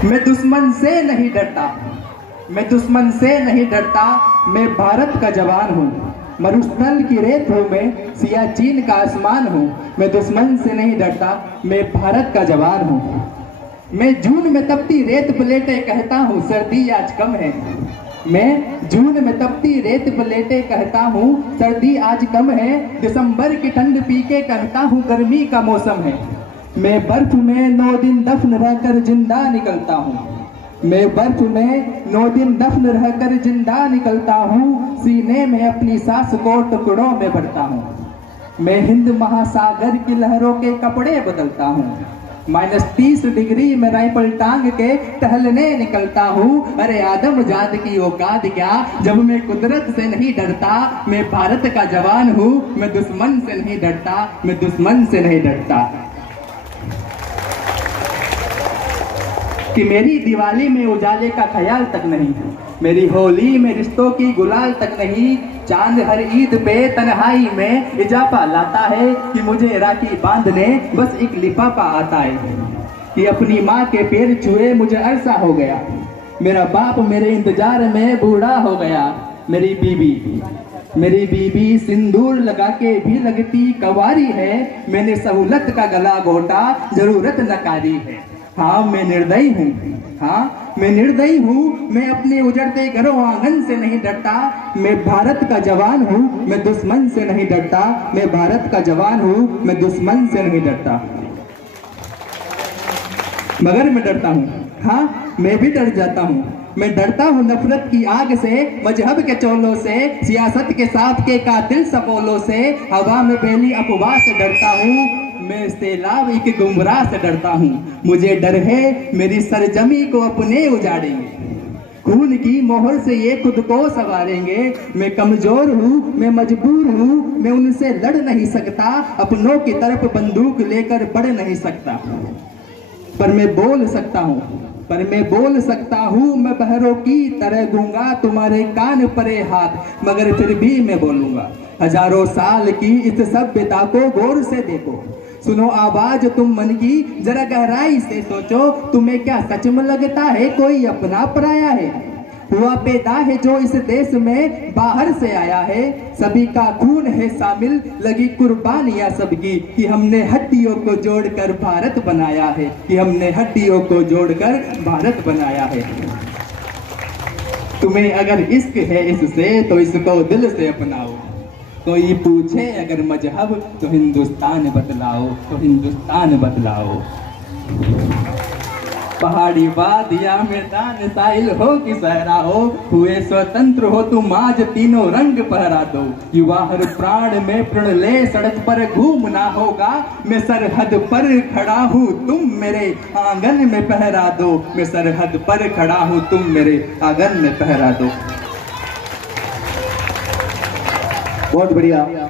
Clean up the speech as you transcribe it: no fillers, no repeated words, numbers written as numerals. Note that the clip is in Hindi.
मैं दुश्मन से नहीं डरता, मैं दुश्मन से नहीं डरता, मैं भारत का जवान हूँ। मरुस्थल की रेत हूँ मैं, सियाचिन का आसमान हूँ। मैं दुश्मन से नहीं डरता, मैं भारत का जवान हूँ। मैं जून में तपती रेत प्लेटे कहता हूँ सर्दी आज कम है। मैं जून में तपती रेत प्लेटे कहता हूँ सर्दी आज कम है। दिसंबर की ठंड पी के कहता हूँ गर्मी का मौसम है। मैं बर्फ में 9 दिन दफन रहकर जिंदा निकलता हूँ। मैं बर्फ में 9 दिन दफन रहकर जिंदा निकलता हूँ। सीने में अपनी सांस को टुकड़ों में भरता हूँ। मैं हिंद महासागर की लहरों के कपड़े बदलता हूँ। -30 डिग्री में राइफल टांग के टहलने निकलता हूँ। अरे आदम जात की औकात क्या, जब मैं कुदरत से नहीं डरता। मैं भारत का जवान हूँ, मैं दुश्मन से नहीं डरता, मैं दुश्मन से नहीं डरता। कि मेरी दिवाली में उजाले का ख्याल तक नहीं, मेरी होली में रिश्तों की गुलाल तक नहीं। चांद हर ईद पे तन्हाई में इजाफा लाता है कि मुझे राखी बांधने बस एक लिफाफा आता है। कि अपनी माँ के पैर छुए मुझे अरसा हो गया, मेरा बाप मेरे इंतजार में बूढ़ा हो गया। मेरी बीबी सिंदूर लगा के भी लगती कवारी है। मैंने सहूलत का गला घोटा, जरूरत नकारी है। हाँ मैं निर्दयी हूँ, हाँ मैं निर्दयी हूँ। मैं अपने उजड़ते घरों आंगन से नहीं डरता। मैं भारत का जवान हूँ, मैं दुश्मन से नहीं डरता। मैं भारत का जवान हूँ, मैं दुश्मन से नहीं डरता। मगर मैं डरता हूँ, हाँ मैं भी डर जाता हूँ। मैं डरता हूँ नफरत की आग से, मजहब के चोलों से, सियासत के साथ के कातिल सपोलों से। हवा में फैली अफवाह से डरता हूँ, मैं सैलाब एक गुमराह से डरता हूँ। मुझे डर है मेरी सरजमी को अपने उजाड़ेंगे, खून की मोहर से ये खुद को सवारेंगे। मैं कमजोर हूँ, मैं मजबूर हूँ, मैं उनसे लड़ नहीं सकता। अपनों की तरफ बंदूक लेकर बढ़ नहीं सकता। पर मैं बोल सकता हूँ, मैं बहरों की तरह दूंगा तुम्हारे कान परे हाथ, मगर फिर भी मैं बोलूंगा। हजारों साल की इस सभ्यता को गौर से देखो, सुनो आवाज तुम मन की, जरा गहराई से सोचो। तुम्हें क्या सच में लगता है कोई अपना पराया है? हुआ पैदा है जो इस देश में बाहर से आया है। सभी का खून है शामिल, लगी कुर्बानियां सबकी। कि हमने हड्डियों को जोड़कर भारत बनाया है, कि हमने हड्डियों को जोड़कर भारत बनाया है। तुम्हें अगर इश्क है इससे तो इसको दिल से अपनाओ। कोई पूछे अगर मजहब तो हिंदुस्तान बतलाओ, तो हिंदुस्तान बतलाओ। पहाड़ी वादिया मैदान साहिल हो कि सहरा हो, हुए स्वतंत्र हो तुम आज तीनों रंग पहरा दो। युवा हर प्राण में प्रण ले, सड़क पर घूमना होगा। मैं सरहद पर खड़ा हूँ तुम मेरे आंगन में पहरा दो। मैं सरहद पर खड़ा हूँ तुम मेरे आंगन में पहरा दो। बहुत बढ़िया।